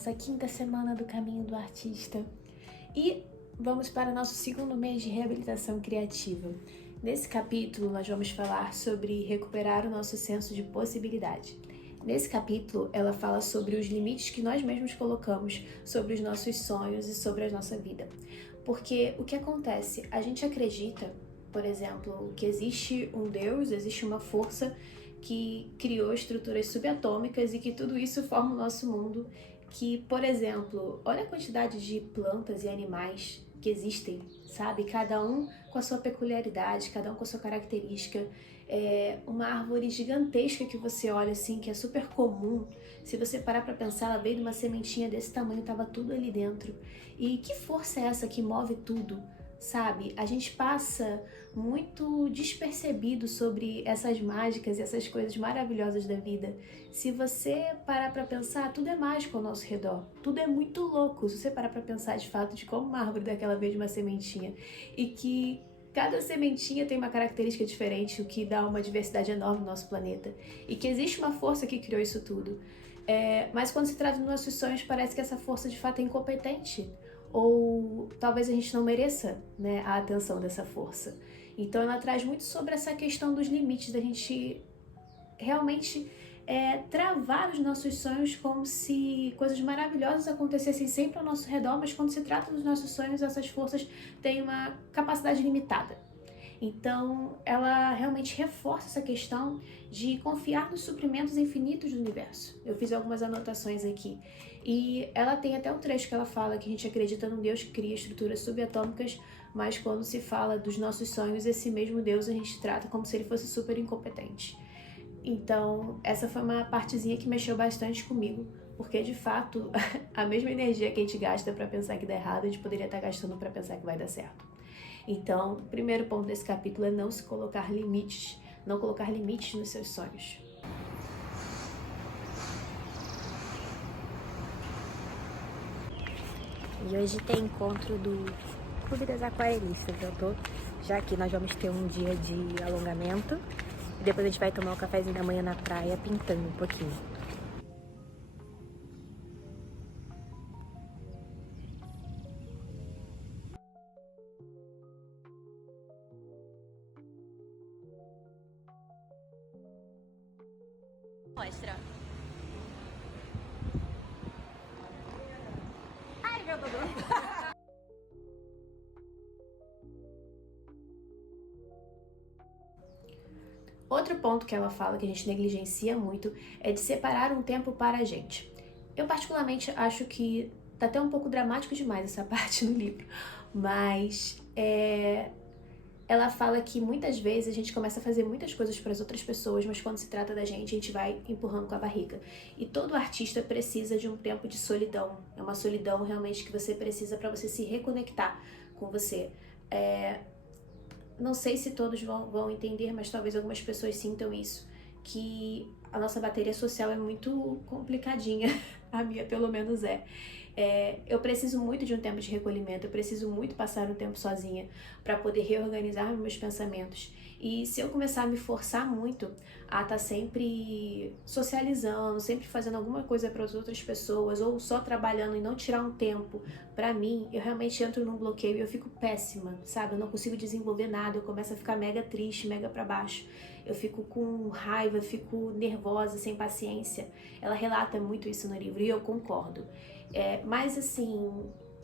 nossa quinta semana do Caminho do Artista e vamos para o nosso segundo mês de reabilitação criativa. Nesse capítulo, nós vamos falar sobre recuperar o nosso senso de possibilidade. Nesse capítulo, ela fala sobre os limites que nós mesmos colocamos sobre os nossos sonhos e sobre a nossa vida. Porque o que acontece? A gente acredita, por exemplo, que existe um Deus, existe uma força que criou estruturas subatômicas e que tudo isso forma o nosso mundo, que, por exemplo, olha a quantidade de plantas e animais que existem, sabe? Cada um com a sua peculiaridade, cada um com a sua característica. É uma árvore gigantesca que você olha assim, que é super comum. Se você parar pra pensar, ela veio de uma sementinha desse tamanho, tava tudo ali dentro. E que força é essa que move tudo? Sabe, a gente passa muito despercebido sobre essas mágicas e essas coisas maravilhosas da vida. Se você parar pra pensar, tudo é mágico ao nosso redor, tudo é muito louco. Se você parar pra pensar de fato de como uma árvore daquela veio de uma sementinha e que cada sementinha tem uma característica diferente, o que dá uma diversidade enorme no nosso planeta, e que existe uma força que criou isso tudo. Mas quando se trata dos nossos sonhos, parece que essa força de fato é incompetente. Ou talvez a gente não mereça, né, a atenção dessa força. Então ela traz muito sobre essa questão dos limites, da gente realmente travar os nossos sonhos como se coisas maravilhosas acontecessem sempre ao nosso redor, mas quando se trata dos nossos sonhos, essas forças têm uma capacidade limitada. Então, ela realmente reforça essa questão de confiar nos suprimentos infinitos do universo. Eu fiz algumas anotações aqui. E ela tem até um trecho que ela fala que a gente acredita num Deus que cria estruturas subatômicas, mas quando se fala dos nossos sonhos, esse mesmo Deus a gente trata como se ele fosse super incompetente. Então, essa foi uma partezinha que mexeu bastante comigo, porque de fato, a mesma energia que a gente gasta para pensar que dá errado, a gente poderia estar gastando para pensar que vai dar certo. Então, o primeiro ponto desse capítulo é não se colocar limites, não colocar limites nos seus sonhos. E hoje tem encontro do Clube das Aquarelistas. Já aqui nós vamos ter um dia de alongamento e depois a gente vai tomar um cafezinho da manhã na praia pintando um pouquinho. Mostra. Ai, meu Deus. Outro ponto que ela fala que a gente negligencia muito é de separar um tempo para a gente. Eu particularmente acho que tá até um pouco dramático demais essa parte no livro, mas ela fala que muitas vezes a gente começa a fazer muitas coisas para as outras pessoas, mas quando se trata da gente, a gente vai empurrando com a barriga. E todo artista precisa de um tempo de solidão. É uma solidão realmente que você precisa para você se reconectar com você. Não sei se todos vão entender, mas talvez algumas pessoas sintam isso, que a nossa bateria social é muito complicadinha, a minha pelo menos é. Eu preciso muito de um tempo de recolhimento, eu preciso muito passar um tempo sozinha para poder reorganizar meus pensamentos. E se eu começar a me forçar muito a estar sempre socializando, sempre fazendo alguma coisa para as outras pessoas, ou só trabalhando e não tirar um tempo para mim, eu realmente entro num bloqueio e eu fico péssima, sabe? Eu não consigo desenvolver nada, eu começo a ficar mega triste, mega para baixo. Eu fico com raiva, eu fico nervosa, sem paciência. Ela relata muito isso no livro e eu concordo. Mas assim,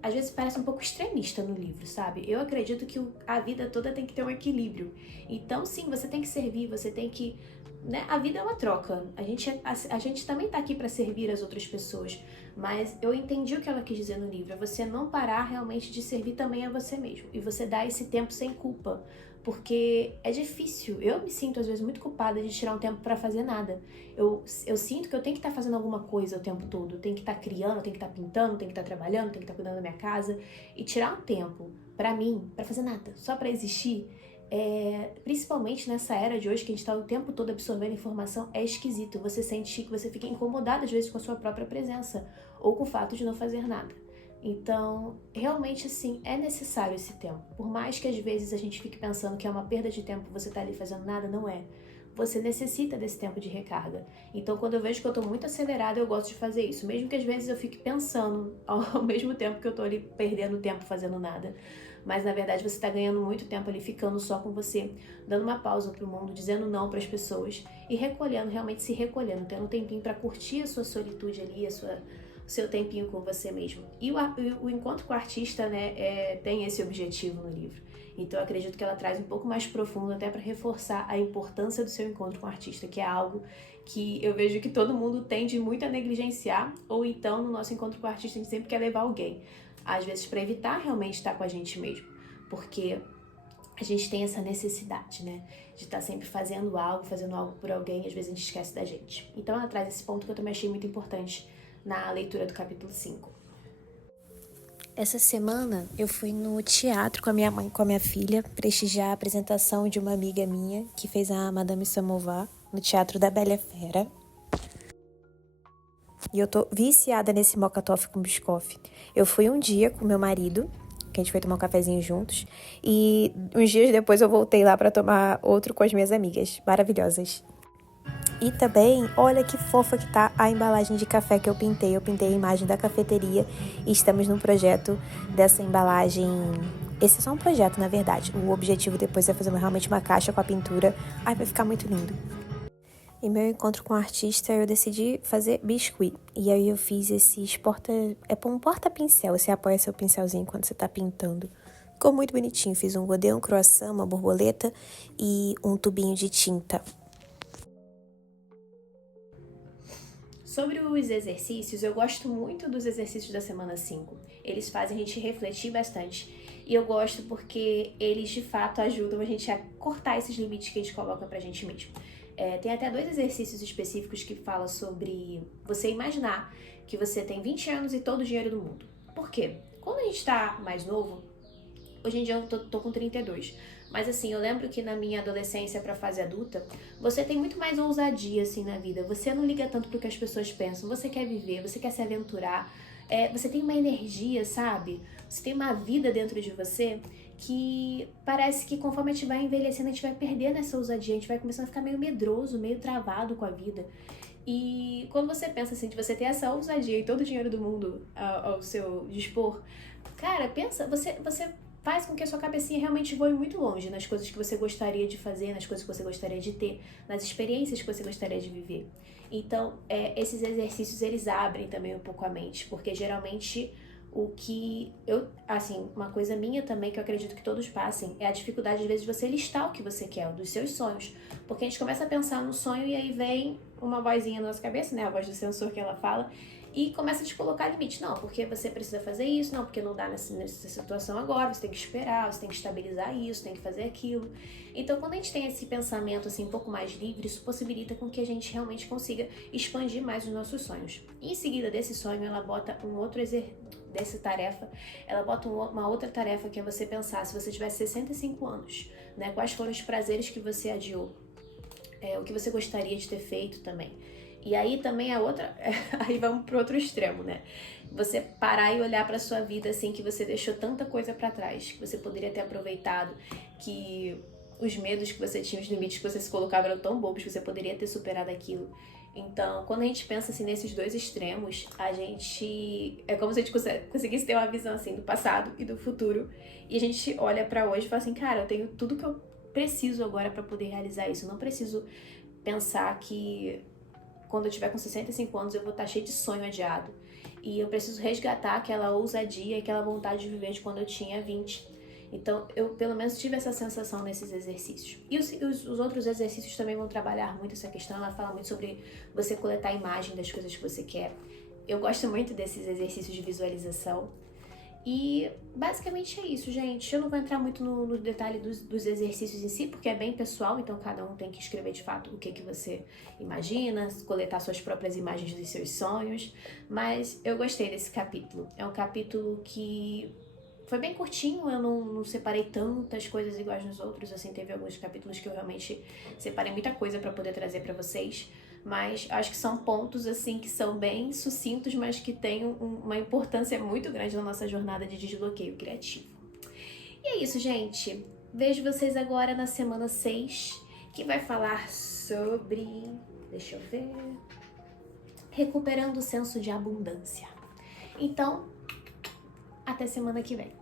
às vezes parece um pouco extremista no livro, sabe? Eu acredito que a vida toda tem que ter um equilíbrio. Então sim, você tem que servir, você tem que... né? A vida é uma troca. A gente também tá aqui para servir as outras pessoas. Mas eu entendi o que ela quis dizer no livro. É você não parar realmente de servir também a você mesmo. E você dar esse tempo sem culpa. Porque é difícil. Eu me sinto às vezes muito culpada de tirar um tempo para fazer nada. Eu sinto que eu tenho que estar fazendo alguma coisa o tempo todo. Eu tenho que estar criando, eu tenho que estar pintando, eu tenho que estar trabalhando, eu tenho que estar cuidando da minha casa. E tirar um tempo para mim, para fazer nada, só para existir, principalmente nessa era de hoje que a gente está o tempo todo absorvendo informação, é esquisito. Você sente que você fica incomodado às vezes com a sua própria presença ou com o fato de não fazer nada. Então, realmente, assim, é necessário esse tempo. Por mais que às vezes a gente fique pensando que é uma perda de tempo você estar ali fazendo nada, não é. você necessita desse tempo de recarga. Então, quando eu vejo que eu tô muito acelerada, eu gosto de fazer isso. Mesmo que às vezes eu fique pensando ao mesmo tempo que eu tô ali perdendo tempo fazendo nada. Mas, na verdade, você tá ganhando muito tempo ali ficando só com você, dando uma pausa pro mundo, dizendo não pras pessoas e recolhendo, realmente se recolhendo, tendo um tempinho pra curtir a sua solitude ali, o seu tempinho com você mesmo. E o encontro com o artista, né, tem esse objetivo no livro. Então eu acredito que ela traz um pouco mais profundo até para reforçar a importância do seu encontro com o artista, que é algo que eu vejo que todo mundo tende muito a negligenciar, ou então no nosso encontro com o artista a gente sempre quer levar alguém, às vezes para evitar realmente estar com a gente mesmo, porque a gente tem essa necessidade, né, de estar sempre fazendo algo por alguém, e às vezes a gente esquece da gente. Então ela traz esse ponto que eu também achei muito importante na leitura do capítulo 5. Essa semana eu fui no teatro com a minha mãe e com a minha filha prestigiar a apresentação de uma amiga minha que fez a Madame Samovar no Teatro da Bela Fera. E eu tô viciada nesse mocatoff com biscoff. Eu fui um dia com meu marido, que a gente foi tomar um cafezinho juntos, e uns dias depois eu voltei lá pra tomar outro com as minhas amigas, maravilhosas. E também, olha que fofa que tá a embalagem de café que eu pintei. Eu pintei a imagem da cafeteria e estamos num projeto dessa embalagem. Esse é só um projeto, na verdade. O objetivo depois é fazer realmente uma caixa com a pintura. Ai, vai ficar muito lindo. Em meu encontro com o artista, eu decidi fazer biscuit. E aí eu fiz esses um porta-pincel. Você apoia seu pincelzinho quando você tá pintando. Ficou muito bonitinho. Fiz um godê, um croissant, uma borboleta e um tubinho de tinta. Sobre os exercícios, eu gosto muito dos exercícios da semana 5. Eles fazem a gente refletir bastante. E eu gosto porque eles, de fato, ajudam a gente a cortar esses limites que a gente coloca pra gente mesmo. Tem até 2 exercícios específicos que falam sobre você imaginar que você tem 20 anos e todo o dinheiro do mundo. Por quê? Quando a gente tá mais novo, hoje em dia eu tô com 32. Mas assim, eu lembro que na minha adolescência pra fase adulta, você tem muito mais ousadia assim na vida. Você não liga tanto pro que as pessoas pensam. Você quer viver, você quer se aventurar. Você tem uma energia, sabe? Você tem uma vida dentro de você que parece que conforme a gente vai envelhecendo, a gente vai perdendo essa ousadia. A gente vai começando a ficar meio medroso, meio travado com a vida. E quando você pensa assim, de você ter essa ousadia e todo o dinheiro do mundo ao seu dispor, cara, pensa, você faz com que a sua cabecinha realmente voe muito longe nas coisas que você gostaria de fazer, nas coisas que você gostaria de ter, nas experiências que você gostaria de viver. Então, esses exercícios, eles abrem também um pouco a mente, porque geralmente uma coisa minha também, que eu acredito que todos passem, é a dificuldade, às vezes, de você listar o que você quer, dos seus sonhos. Porque a gente começa a pensar no sonho e aí vem uma vozinha na nossa cabeça, né, a voz do sensor que ela fala, e começa a te colocar limite. Não, porque você precisa fazer isso, não, porque não dá nessa situação agora, você tem que esperar, você tem que estabilizar isso, tem que fazer aquilo. Então, quando a gente tem esse pensamento assim um pouco mais livre, isso possibilita com que a gente realmente consiga expandir mais os nossos sonhos. E em seguida desse sonho, ela bota dessa tarefa, ela bota uma outra tarefa, que é você pensar, se você tivesse 65 anos, né, quais foram os prazeres que você adiou, o que você gostaria de ter feito também. E aí também aí vamos pro outro extremo, né? Você parar e olhar pra sua vida assim, que você deixou tanta coisa pra trás, que você poderia ter aproveitado, que os medos que você tinha, os limites que você se colocava eram tão bobos que você poderia ter superado aquilo. Então, quando a gente pensa assim nesses 2 extremos, é como se a gente conseguisse ter uma visão assim do passado e do futuro, e a gente olha pra hoje e fala assim, cara, eu tenho tudo que eu preciso agora pra poder realizar isso. Eu não preciso pensar que quando eu tiver com 65 anos eu vou estar cheio de sonho adiado. E eu preciso resgatar aquela ousadia e aquela vontade de viver de quando eu tinha 20. Então, eu pelo menos tive essa sensação nesses exercícios. E os outros exercícios também vão trabalhar muito essa questão. Ela fala muito sobre você coletar a imagem das coisas que você quer. Eu gosto muito desses exercícios de visualização. E basicamente é isso, gente. Eu não vou entrar muito no detalhe dos exercícios em si, porque é bem pessoal, então cada um tem que escrever de fato o que você imagina, coletar suas próprias imagens dos seus sonhos. Mas eu gostei desse capítulo. É um capítulo que foi bem curtinho, eu não separei tantas coisas iguais nos outros, assim, teve alguns capítulos que eu realmente separei muita coisa pra poder trazer pra vocês. Mas acho que são pontos assim que são bem sucintos, mas que têm uma importância muito grande na nossa jornada de desbloqueio criativo. E é isso, gente. Vejo vocês agora na semana 6. que vai falar sobre, deixa eu ver, recuperando o senso de abundância. Então, até semana que vem.